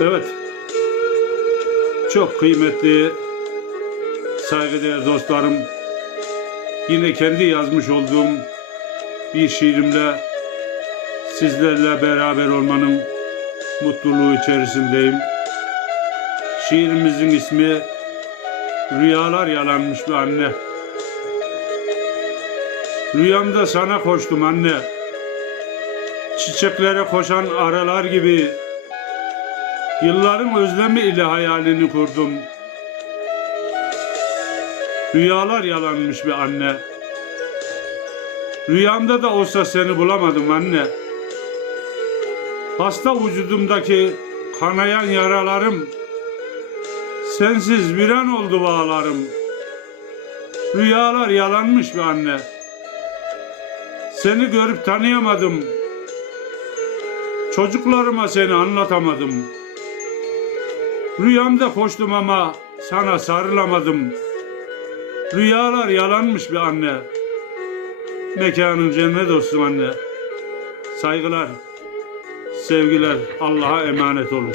Evet. Çok kıymetli saygıdeğer dostlarım. Yine kendi yazmış olduğum bir şiirimle sizlerle beraber olmanın mutluluğu içerisindeyim. Şiirimizin ismi Rüyalar Yalanmış bir anne. Rüyamda sana koştum anne. Çiçeklere koşan aralar gibi Yılların özlemi ile hayalini kurdum. Rüyalar yalanmış bir anne. Rüyamda da olsa seni bulamadım anne. Hasta vücudumdaki kanayan yaralarım sensiz bir an oldu bağlarım. Rüyalar yalanmış bir anne. Seni görüp tanıyamadım. Çocuklarıma seni anlatamadım. Rüyamda koştum ama sana sarılamadım. Rüyalar yalanmış bir anne. Mekanın cennet olsun anne. Saygılar, sevgiler Allah'a emanet olun.